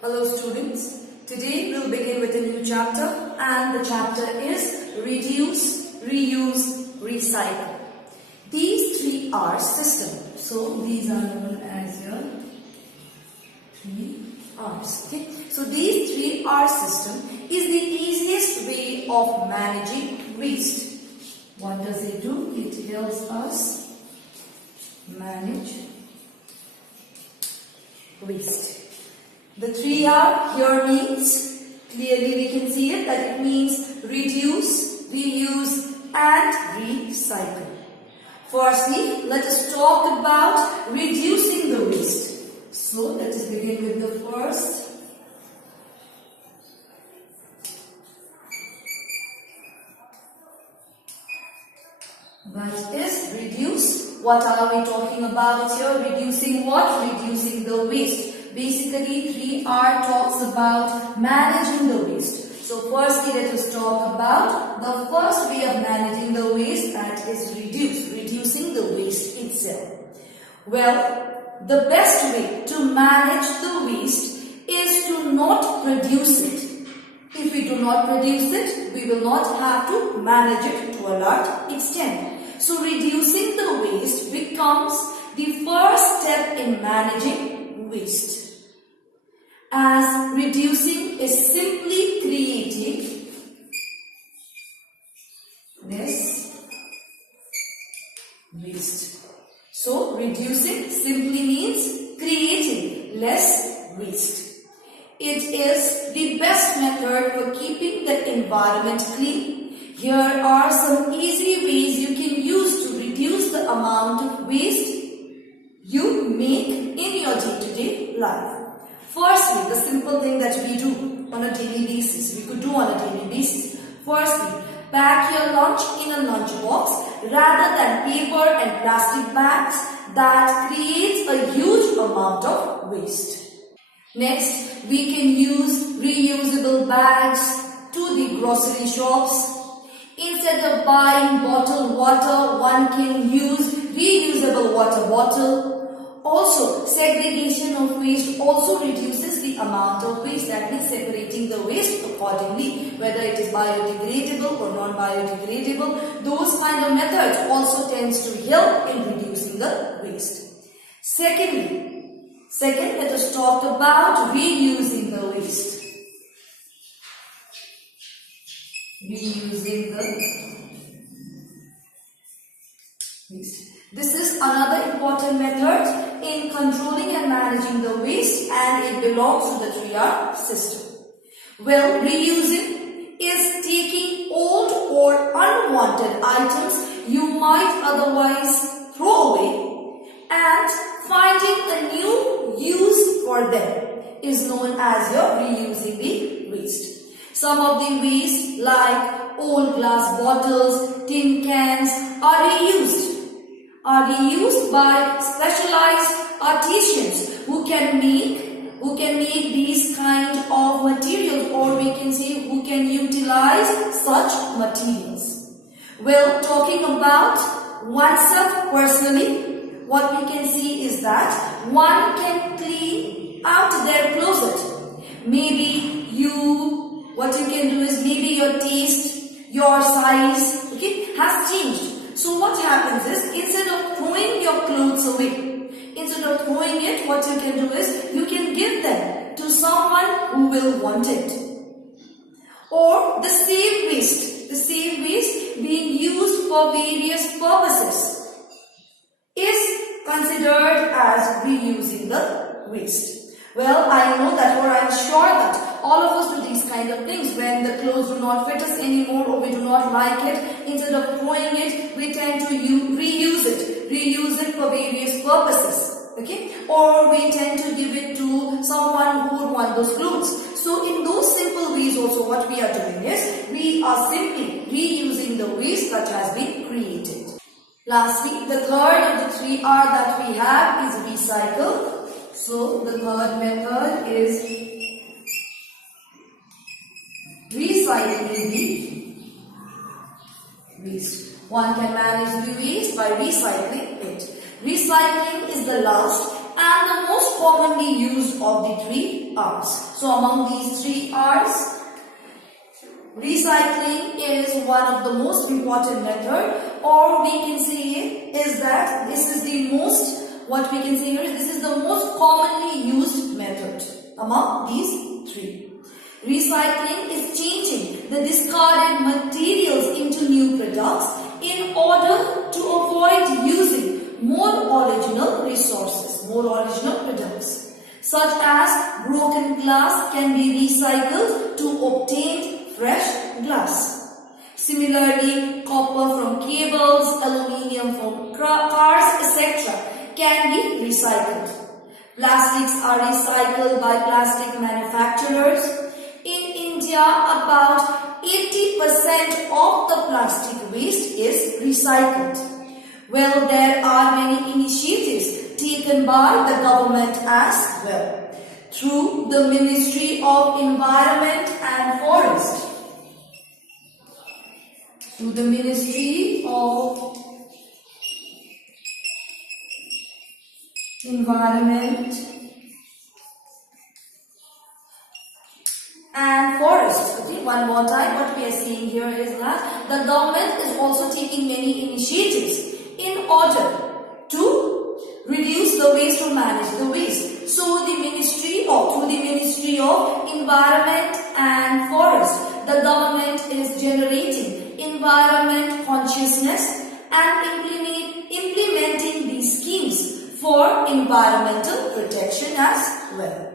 Hello students, today we'll begin with a new chapter and the chapter is Reduce, Reuse, Recycle. These 3 R system. So these are known as your 3 R's. Okay? So these 3 R system is the easiest way of managing waste. What does it do? It helps us manage waste. The 3 R here means, clearly we can see it, that it means reduce, reuse and recycle. Firstly, let us talk about reducing the waste. So let us begin with the first. That is reduce. What are we talking about here? Reducing what? Reducing the waste. Basically, 3R talks about managing the waste. So firstly, let us talk about the first way of managing the waste, that is reducing the waste itself. Well, the best way to manage the waste is to not produce it. If we do not produce it, we will not have to manage it to a large extent. So reducing the waste becomes the first step in managing waste. As reducing is simply creating less waste. So reducing simply means creating less waste. It is the best method for keeping the environment clean. Here are some easy ways you can use to reduce the amount of waste you make in your day-to-day life. Firstly, the simple thing that we do on a daily basis, Firstly, pack your lunch in a lunch box rather than paper and plastic bags. That creates a huge amount of waste. Next, we can use reusable bags to the grocery shops. Instead of buying bottled water, one can use reusable water bottle. Also, segregation of waste also reduces the amount of waste, that means separating the waste accordingly, whether it is biodegradable or non-biodegradable. Those kind of methods also tends to help in reducing the waste. Second, let us talk about reusing the waste. Reusing the waste. This is another important method in controlling and managing the waste, and it belongs to the 3R system. Well, reusing is taking old or unwanted items you might otherwise throw away and finding a new use for them is known as your reusing the waste. Some of the waste like old glass bottles, tin cans are reused by specialized artisans who can make these kind of materials, or we can say who can utilize such materials. Well, talking about oneself personally, what we can see is that one can clean out their closet. What you can do is maybe your taste, your size, has changed. So what happens is, instead of throwing your clothes away, what you can do is, you can give them to someone who will want it. Or the same waste being used for various purposes is considered as reusing the waste. Well, I know that, or I'm sure that all of us do these kind of things. When the clothes do not fit us anymore or we do not like it, instead of throwing it, we tend to reuse it for various purposes. Or we tend to give it to someone who would want those clothes. So in those simple ways also, what we are doing is, we are simply reusing the waste that has been created. Lastly, the third of the 3R that we have is recycle. So the third method is recycling the waste. One can manage the waste by recycling it. Recycling is the last and the most commonly used of the 3 R's. So among these 3 R's, recycling is one of the most important method, or we can say is that this is the most, what we can say here is this is the most commonly used method among these 3. Recycling is changing the discarded materials into new products in order to avoid using more original resources, more original products, such as broken glass can be recycled to obtain fresh glass. Similarly, copper from cables, aluminium from cars, etc. can be recycled. Plastics are recycled by plastic manufacturers. In India, about 80% of the plastic waste is recycled. Well, there are many initiatives taken by the government as well. Through the Ministry of Environment and Forest. Through the Ministry of Environment and Forest. Okay, one more time, what we are seeing here is that the government is also taking many initiatives in order to reduce the waste or manage the waste. So through the Ministry of Environment and Forest, the government is generating environment consciousness and implementing these schemes for environmental protection as well.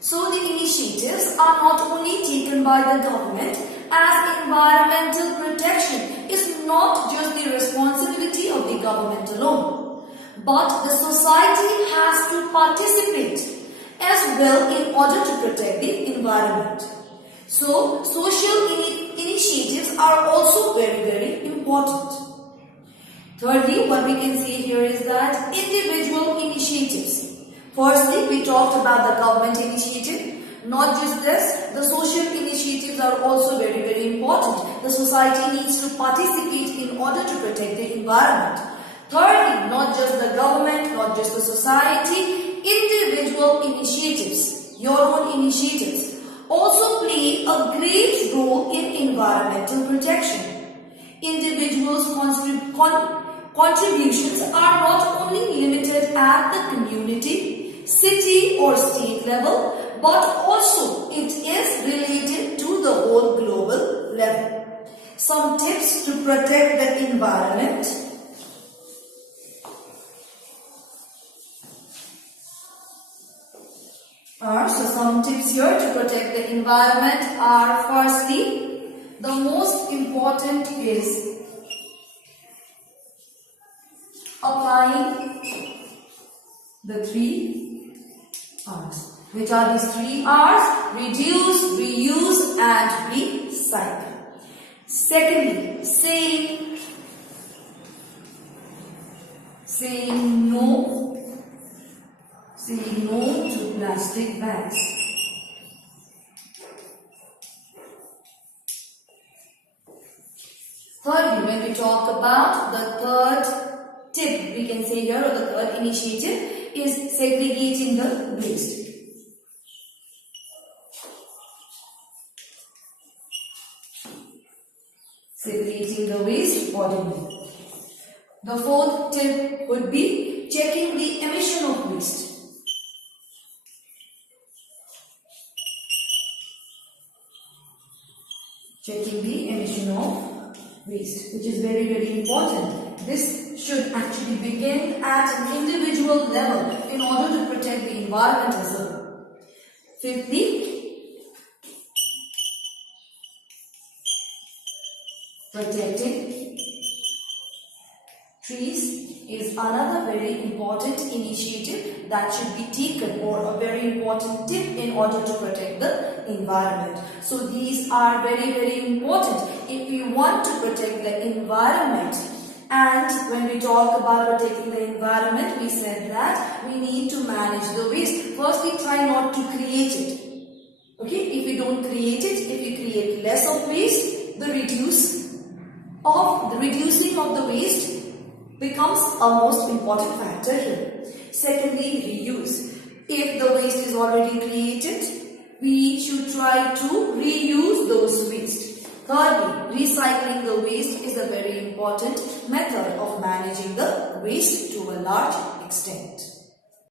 So the initiatives are not only taken by the government, as environmental protection is not just the responsibility of the government alone, but the society has to participate as well in order to protect the environment. So social initiatives are also very, very important. Thirdly, what we can see here is that individual initiatives. Firstly, we talked about the government initiative. Not just this, the social initiatives are also very, very important. The society needs to participate in order to protect the environment. Thirdly, not just the government, not just the society, individual initiatives, your own initiatives, also play a great role in environmental protection. Individuals' contributions are not only limited at the community, city or state level, but also it is related to the whole global level. Some tips to protect the environment. So some tips here to protect the environment are, firstly, the most important is applying the 3 R's. Which are these 3 R's? Reduce, reuse and recycle. Secondly, saying no to plastic bags. Thirdly, when we talk about the third tip, we can say here, or the third initiative, is segregating the waste. Segregating the waste accordingly. The fourth tip would be checking the emission of waste. Checking the emission of waste, which is very, very important. This should actually begin at an individual level in order to protect the environment as well. Fifthly, protecting trees is another very important initiative that should be taken, or a very important tip in order to protect the environment. So these are very, very important if we want to protect the environment. And when we talk about protecting the environment, we said that we need to manage the waste. Firstly, try not to create it. Okay, if we don't create it, if we create less of waste, the reducing of the waste becomes a most important factor here. Secondly, reuse. If the waste is already created, we should try to reuse those waste. Thirdly, recycling the waste is a very important method of managing the waste to a large extent.